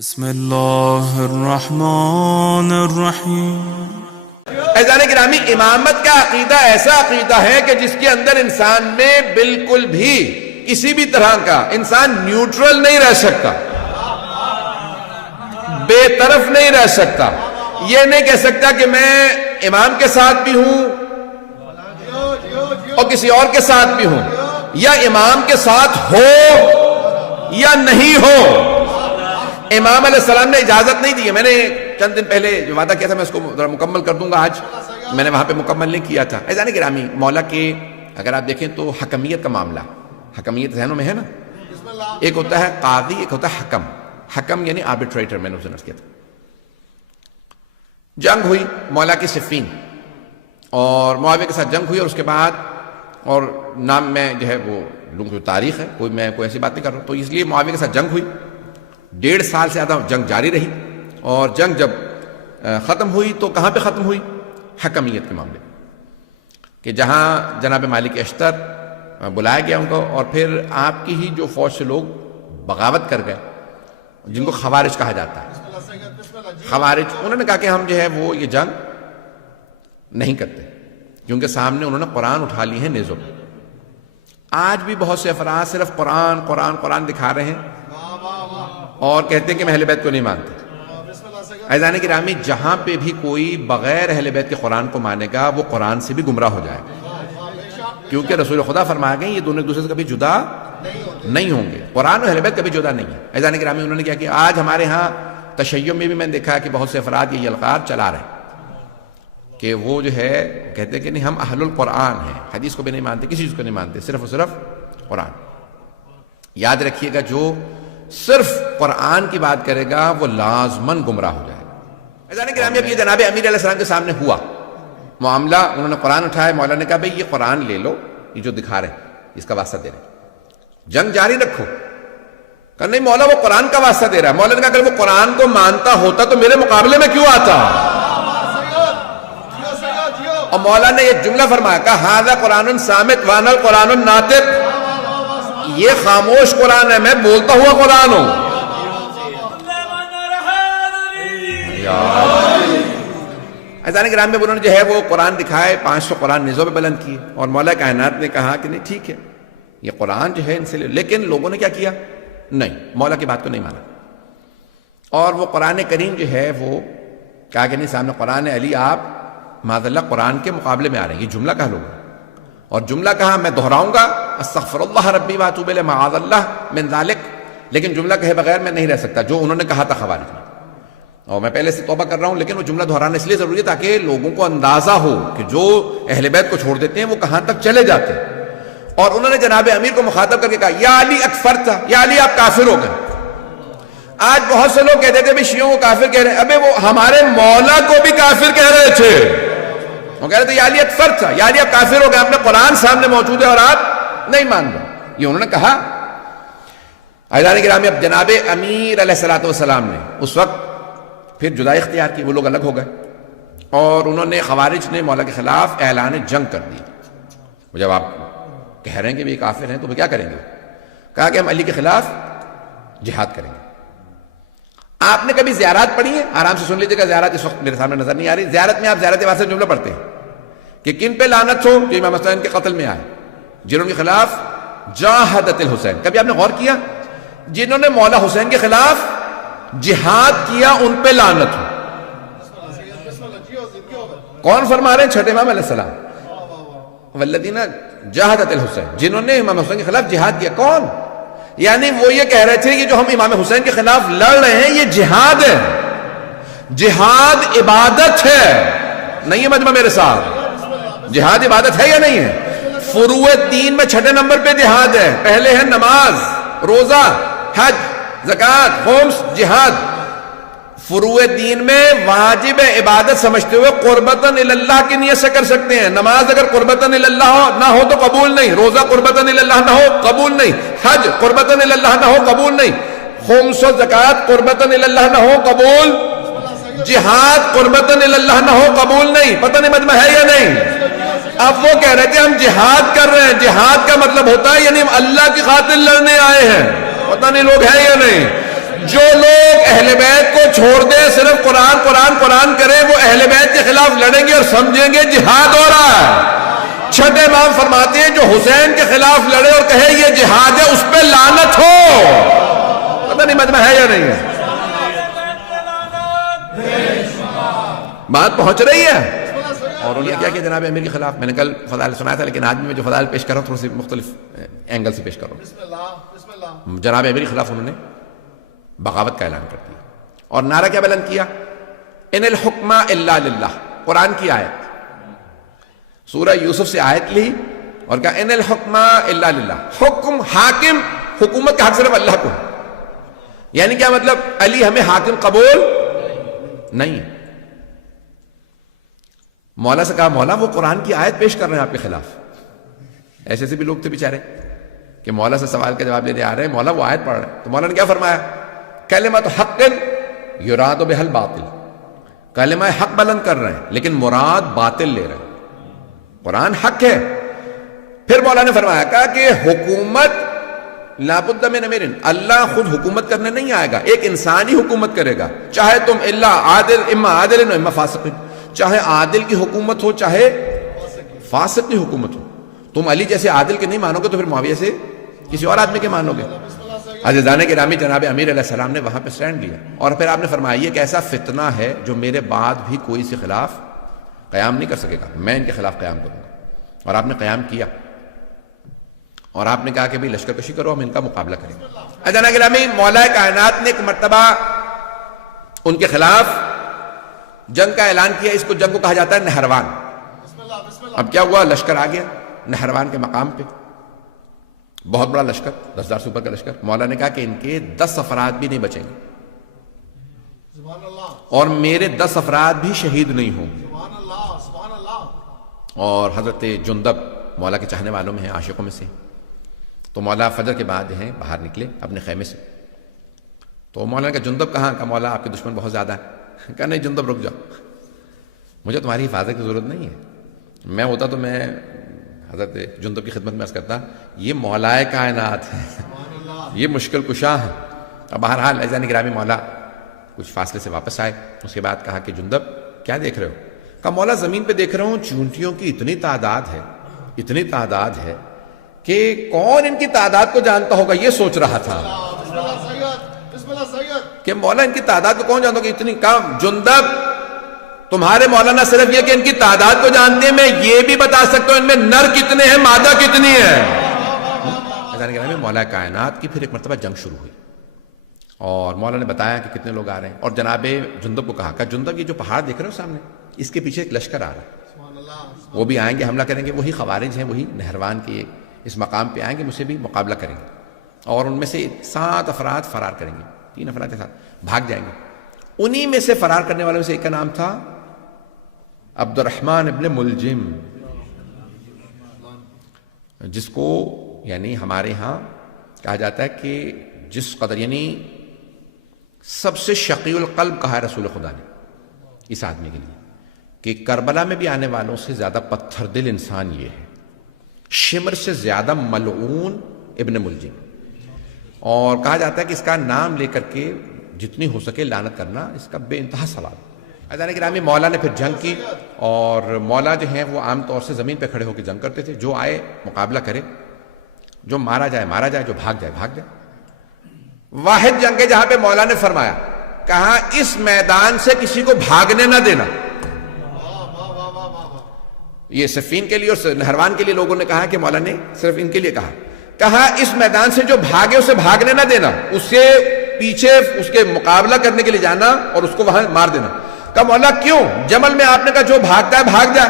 بسم اللہ الرحمن الرحیم۔ عزیزان گرامی، امامت کا عقیدہ ایسا عقیدہ ہے کہ جس کے اندر انسان میں بالکل بھی کسی بھی طرح کا انسان نیوٹرل نہیں رہ سکتا، بے طرف نہیں رہ سکتا۔ یہ نہیں کہہ سکتا کہ میں امام کے ساتھ بھی ہوں اور کسی اور کے ساتھ بھی ہوں، یا امام کے ساتھ ہو یا نہیں ہو۔ امام علیہ السلام نے اجازت نہیں دی ہے۔ میں نے چند دن پہلے جو وعدہ کیا تھا میں اس کو مکمل کر دوں گا، آج میں نے وہاں پہ مکمل نہیں کیا تھا۔ عزیزان گرامی، مولا کے اگر آپ دیکھیں تو حکمیت کا معاملہ، حکمیت ذہنوں میں ہے نا، ایک ہوتا ہے قاضی، ایک ہوتا ہے حکم۔ حکم یعنی آربیٹریٹر، میں نے اسے نرس کیا تھا۔ جنگ ہوئی مولا کی صفین اور معاویہ کے ساتھ جنگ ہوئی، اور اس کے بعد اور نام میں جو ہے وہ لوگوں کی تاریخ ہے، میں کوئی ایسی بات نہیں کر رہا ہوں، تو اس لیے معاویہ کے ساتھ جنگ ہوئی، 1.5 سال سے زیادہ جنگ جاری رہی، اور جنگ جب ختم ہوئی تو کہاں پہ ختم ہوئی؟ حکمیت کے معاملے کہ جہاں جناب مالک اشتر بلایا گیا ان کو، اور پھر آپ کی ہی جو فوج سے لوگ بغاوت کر گئے جن کو خوارج کہا جاتا ہے۔ خوارج انہوں نے کہا کہ ہم جو ہے وہ یہ جنگ نہیں کرتے، کیونکہ سامنے انہوں نے قرآن اٹھا لی ہے نیزوں پہ۔ آج بھی بہت سے افراد صرف قرآن قرآن قرآن دکھا رہے ہیں اور کہتے ہیں کہ میں اہل بیت کو نہیں مانتے۔ عزیزان گرامی، جہاں پہ بھی کوئی بغیر اہل بیت کے قرآن کو مانے گا وہ قرآن سے بھی گمراہ ہو جائے گا، کیونکہ رسول خدا فرما گئے یہ دونوں ایک دوسرے سے کبھی جدا نہیں ہوں گے، قرآن اور اہل بیت کبھی جدا نہیں ہے۔ عزیزان گرامی، انہوں نے کیا کہ آج ہمارے ہاں تشیع میں بھی میں نے دیکھا کہ بہت سے افراد یہ القاب چلا رہے ہیں کہ وہ جو ہے کہتے ہیں کہ نہیں ہم اہل القرآن ہیں، حدیث کو بھی نہیں مانتے، کسی چیز کو نہیں مانتے، صرف اور صرف قرآن۔ یاد رکھیے گا، جو صرف قرآن کی بات کرے گا وہ لازماً گمراہ ہو جائے گا۔ عزیزان گرامی، اب یہ جناب امیر علیہ السلام کے سامنے ہوا معاملہ، انہوں نے قرآن اٹھایا، مولا نے کہا بھئی یہ قرآن لے لو، یہ جو دکھا رہے ہیں اس کا واسطہ دے رہے ہیں، جنگ جاری رکھو۔ کہا نہیں مولا وہ قرآن کا واسطہ دے رہا ہے۔ مولا نے کہا اگر وہ قرآن کو مانتا ہوتا تو میرے مقابلے میں کیوں آتا؟ اور مولا نے یہ جملہ فرمایا، کہا ھذا قرآن صامت وانا القرآن الناطق، یہ خاموش قرآن ہے، میں بولتا ہوا قرآن ہوں۔ عزیزان گرامی، انہوں نے جو ہے وہ قرآن دکھائے، 500 قرآن نیزوں پہ بلند کیے، اور مولا کائنات نے کہا کہ نہیں ٹھیک ہے یہ قرآن جو ہے ان سے لے، لیکن لوگوں نے کیا کیا؟ نہیں، مولا کی بات کو نہیں مانا، اور وہ قرآن کریم جو ہے وہ کہا کہ نہیں سامنے قرآن علی آپ معاذ اللہ قرآن کے مقابلے میں آ رہے ہیں، یہ جملہ کہا لوگوں، اور جملہ کہا میں دہراؤں گا استغفر اللہ ربی واتوب الیہ معاذ اللہ من ذالک، لیکن جملہ کہے بغیر میں نہیں رہ سکتا جو انہوں نے کہا تھا خوارج میں، اور میں پہلے سے توبہ کر رہا ہوں، لیکن وہ جملہ دہرانا اس لیے ضروری ہے تاکہ لوگوں کو اندازہ ہو کہ جو اہل بیت کو چھوڑ دیتے ہیں وہ کہاں تک چلے جاتے ہیں۔ اور انہوں نے جناب امیر کو مخاطب کر کے کہا یا علی اکفرتا، یا علی آپ کافر ہو گئے۔ آج بہت سے لوگ کہتے تھے بھی شیعوں کو کافر کہہ رہے ہیں، ابے وہ ہمارے مولا کو بھی کافر کہہ رہے تھے، وہ کہہ رہے تھے یا علی اکفرتا، یا علی آپ کافر ہو گئے، اپنے قرآن سامنے موجود ہے اور آپ نہیں مان رہے، یہ انہوں نے کہا۔ عزیزان گرامی، اب جناب امیر علیہ السلام نے اس وقت پھر جدائی اختیار کی، وہ لوگ الگ ہو گئے، اور انہوں نے خوارج نے مولا کے خلاف اعلان جنگ کر دی۔ جب آپ کہہ رہے ہیں کہ یہ کافر ہیں تو وہ کیا کریں گے؟ کہا کہ ہم علی کے خلاف جہاد کریں گے۔ آپ نے کبھی زیارات پڑھی ہیں؟ آرام سے سن لیجیے گا، زیارات اس وقت میرے سامنے نظر نہیں آ رہی۔ زیارت میں آپ زیارت واسطے جملہ پڑھتے ہیں کہ کن پہ لعنت ہو؟ جو امام حسین کے قتل میں آئے، جنہوں کے خلاف جاہدت الحسین۔ کبھی آپ نے غور کیا جنہوں نے مولا حسین کے خلاف جہاد کیا ان پہ لعنت ہو؟ کون فرما رہے ہیں؟ چھٹے امام علیہ السلام، والذین جاہدت الحسین، جنہوں نے امام حسین کے خلاف جہاد کیا۔ کون؟ یعنی وہ یہ کہہ رہے تھے کہ جو ہم امام حسین کے خلاف لڑ رہے ہیں یہ جہاد ہے، جہاد عبادت ہے، نہیں ہے مجمع میرے ساتھ؟ جہاد عبادت ہے یا نہیں ہے؟ فروع دین میں 6 نمبر پہ جہاد ہے، پہلے ہے نماز، روزہ، حج، زکوٰۃ، خمس، جہاد۔ فروع دین میں واجب عبادت سمجھتے ہوئے قربتاً اللہ کی نیت سے کر سکتے ہیں۔ نماز اگر قربتاً اللہ نہ ہو تو قبول نہیں، روزہ قربتاً اللہ نہ ہو قبول نہیں، حج قربتاً اللہ نہ ہو قبول نہیں، خمس و زکوٰۃ قربتاً اللہ نہ ہو قبول، جہاد قربتاً اللہ نہ ہو قبول نہیں۔ پتہ نہیں مجمع ہے یا نہیں؟ اب وہ کہہ رہے تھے ہم جہاد کر رہے ہیں، جہاد کا مطلب ہوتا ہے یعنی ہم اللہ کی خاطر لڑنے آئے ہیں، پتہ نہیں لوگ ہیں یا نہیں؟ جو لوگ اہل بیت کو چھوڑ دیں, صرف قرآن قرآن قرآن کریں, وہ اہل بیت کے خلاف لڑیں گے اور سمجھیں گے جہاد ہو رہا ہے. چھٹے امام فرماتے ہیں جو حسین کے خلاف لڑے اور کہے یہ جہاد ہے, اس پہ لعنت ہو. پتہ نہیں مجمع ہے یا نہیں ہے, بات پہنچ رہی ہے. اور انہوں نے کیا کہ جناب امیر کے خلاف, میں نے کل فضائل سنایا تھا, لیکن آج میں جو فضائل پیش کر رہا ہوں تھوڑی سی مختلف اینگل سے پیش کر رہا ہوں. جناب امیر کے خلاف انہوں نے بغاوت کا اعلان کر دیا اور نعرہ کیا بلند کیا, ان الحکم الا للہ. قرآن کی آیت, سورہ یوسف سے آیت لی اور کہا ان الحکم الا للہ, حکم حاکم حکومت کا حق صرف اللہ کو. یعنی کیا مطلب, علی ہمیں حاکم قبول نہیں. مولا سے کہا مولا وہ قرآن کی آیت پیش کر رہے ہیں آپ کے خلاف. ایسے سے بھی لوگ تھے بیچارے کہ مولا سے سوال کا جواب لینے آ رہے ہیں, مولا وہ آیت پڑھ رہے ہیں. تو مولا نے کیا فرمایا, کلمۃ حق یراد بہا الباطل, کلمہ حق بلند کر رہے ہیں لیکن مراد باطل لے رہے ہیں, قرآن حق ہے. پھر مولا نے فرمایا کہا کہ حکومت لا بد من امیر, اللہ خود حکومت کرنے نہیں آئے گا, ایک انسان ہی حکومت کرے گا, چاہے تم اما عادل اما فاسق, چاہے عادل کی حکومت ہو چاہے فاسق کی حکومت ہو. تم علی جیسے عادل کے نہیں مانو گے تو پھر معاویہ سے کسی اور آدمی کے مانو گے. عزیزان گرامی, جناب امیر علیہ السلام نے وہاں پہ سٹینڈ لیا اور پھر آپ نے فرمایا یہ ایک ایسا فتنہ ہے جو میرے بعد بھی کوئی سے خلاف قیام نہیں کر سکے گا, میں ان کے خلاف قیام کروں گا. اور آپ نے قیام کیا اور آپ نے کہا کہ بھئی لشکر کشی کرو, ہم ان کا مقابلہ کریں گے. عزیزان گرامی, مولا کائنات نے ایک مرتبہ ان کے خلاف جنگ کا اعلان کیا. اس کو جنگ کو کہا جاتا ہے نہروان. اب کیا ہوا, لشکر آ گیا نہروان کے مقام پہ, بہت بڑا لشکر, 10,000 سے اوپر کا لشکر. مولا نے کہا کہ ان کے 10 افراد بھی نہیں بچیں گے اور میرے 10 افراد بھی شہید نہیں ہوں گے. اور حضرت جندب مولا کے چاہنے والوں میں ہیں, عاشقوں میں سے. تو مولا فجر کے بعد ہیں باہر نکلے اپنے خیمے سے. تو مولا نے کہا جندب کہاں, کہا مولا آپ کے دشمن بہت زیادہ ہیں. کہا نہیں جندب رک جاؤ, مجھے تمہاری حفاظت کی ضرورت نہیں ہے. میں ہوتا تو میں حضرت جندب کی خدمت میں عرض کرتا یہ مولائے کائنات ہے, یہ مشکل کشا ہے. اب بہرحال عزیزان گرامی مولا کچھ فاصلے سے واپس آئے. اس کے بعد کہا کہ جندب کیا دیکھ رہے ہو, کہا مولا زمین پہ دیکھ رہا ہوں چونٹیوں کی اتنی تعداد ہے کہ کون ان کی تعداد کو جانتا ہوگا, یہ سوچ رہا تھا کہ مولا ان کی تعداد کو کون جانتا ہوگا اتنی. کام جندب تمہارے مولانا صرف یہ کہ ان کی تعداد کو جانتے ہیں, میں یہ بھی بتا سکتا ہوں ان میں نر کتنے ہیں مادہ کتنی ہے. مولا کائنات کی پھر ایک مرتبہ جنگ شروع ہوئی اور مولا نے بتایا کہ کتنے لوگ آ رہے ہیں. اور جناب جندب کو کہا کہ جندب یہ جو پہاڑ دیکھ رہے ہو سامنے, اس کے پیچھے ایک لشکر آ رہا ہے, وہ بھی آئیں گے, حملہ کریں گے. وہی خوارج ہیں, وہی نہروان کے اس مقام پہ آئیں گے, مجھ سے بھی مقابلہ کریں گے. اور ان میں سے 7 افراد فرار کریں گے, 3 افراد کے ساتھ بھاگ جائیں گے. انہی میں سے فرار کرنے والوں میں سے ایک کا نام تھا عبد الرحمن ابن ملجم, جس کو یعنی ہمارے ہاں کہا جاتا ہے کہ جس قدر یعنی سب سے شقی القلب کہا ہے رسول خدا نے اس آدمی کے لیے کہ کربلا میں بھی آنے والوں سے زیادہ پتھر دل انسان یہ ہے, شمر سے زیادہ ملعون ابن ملجم. اور کہا جاتا ہے کہ اس کا نام لے کر کے جتنی ہو سکے لعنت کرنا اس کا بے انتہا ثواب. عزیزان گرامی, مولا نے پھر جنگ کی اور مولا جو ہیں وہ عام طور سے زمین پہ کھڑے ہو کے جنگ کرتے تھے. جو آئے مقابلہ کرے, جو مارا جائے, جو بھاگ جائے. واحد جنگ ہے جہاں پہ مولا نے فرمایا, کہا اس میدان سے کسی کو بھاگنے نہ دینا. یہ صفین کے لیے اور نہروان کے لیے لوگوں نے کہا کہ مولا نے صرف ان کے لیے کہا اس میدان سے جو بھاگے اسے بھاگنے نہ دینا, اس سے پیچھے اس کے مقابلہ کرنے کے لیے جانا اور اس کو وہاں مار دینا. کہا مولا کیوں, جمل میں آپ نے کہا جو بھاگتا ہے بھاگ جائے,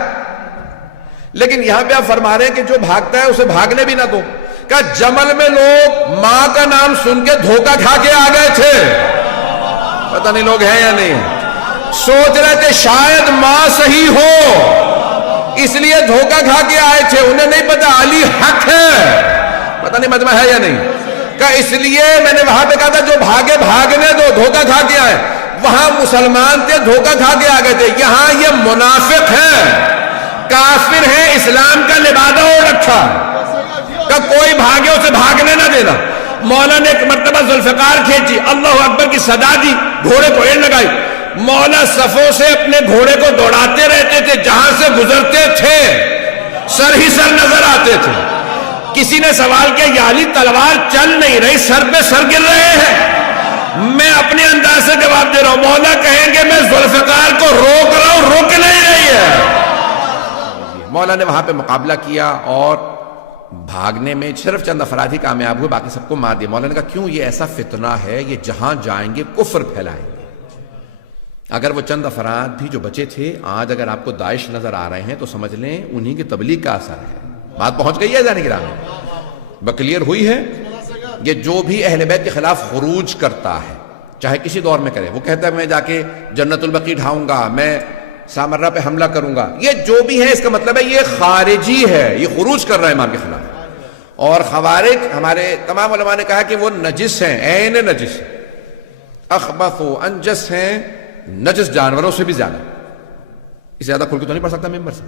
لیکن یہاں پہ آپ فرما رہے ہیں کہ جو بھاگتا ہے اسے بھاگنے بھی نہ دو. کہا جمل میں لوگ ماں کا نام سن کے دھوکہ کھا کے آ گئے تھے, پتہ نہیں لوگ ہیں یا نہیں, سوچ رہے تھے شاید ماں صحیح ہو اس لیے دھوکہ کھا کے آئے تھے, انہیں نہیں پتا علی حق ہے. پتہ نہیں مجمع ہے یا نہیں. کہ اس لیے میں نے وہاں پہ کہا تھا جو بھاگے بھاگنے دو, دھوکہ کھا کے آئے. وہاں مسلمان تھے, دھوکہ کھا کے آ گئے تھے. یہاں یہ منافق ہیں, کافر ہیں, اسلام کا لبادہ ہو رکھا, کہ کوئی بھاگے اسے بھاگنے نہ دینا. مولا نے ایک مرتبہ ذوالفقار کھینچی، اللہ اکبر کی صدا دی، گھوڑے کو ایڑ لگائی، مولا صفوں سے اپنے گھوڑے کو دوڑاتے رہتے تھے، جہاں سے گزرتے تھے سر ہی سر نظر آتے تھے۔ کسی نے سوال کیا یا علی تلوار چل نہیں رہی، سر پہ سر گر رہے ہیں؟ میں اپنے انداز سے جواب دے رہا ہوں، مولا کہیں گے میں ذوالفقار کو روک رہا ہوں، رک نہیں رہی ہے۔ مولا نے وہاں پہ مقابلہ کیا اور بھاگنے میں صرف چند افراد ہی کامیاب ہوئے، باقی سب کو مار دیا۔ مولا نے کہا کیوں؟ یہ ایسا فتنہ ہے، یہ جہاں جائیں گے کفر پھیلائیں گے۔ اگر وہ چند افراد بھی جو بچے تھے آج اگر آپ کو داعش نظر آ رہے ہیں تو سمجھ لیں انہی کی تبلیغ کا اثر ہے۔ بات پہنچ گئی ہے جانے گرام میں، بکلیئر ہوئی ہے۔ یہ جو بھی اہل بیت کے خلاف خروج کرتا ہے چاہے کسی دور میں کرے، وہ کہتا ہے میں جا کے جنت البقیع ڈھاؤں گا، میں سامرہ پہ حملہ کروں گا، یہ جو بھی ہے اس کا مطلب ہے یہ خارجی ہے، یہ خروج کر رہا ہے امام کے خلاف۔ اور خوارج ہمارے تمام علماء نے کہا کہ وہ نجس ہیں، عین نجس، اخبث و انجس ہیں، نجس جانوروں سے بھی زیادہ۔ اس سے زیادہ کھل کے تو نہیں پڑھ سکتا ممبر سے۔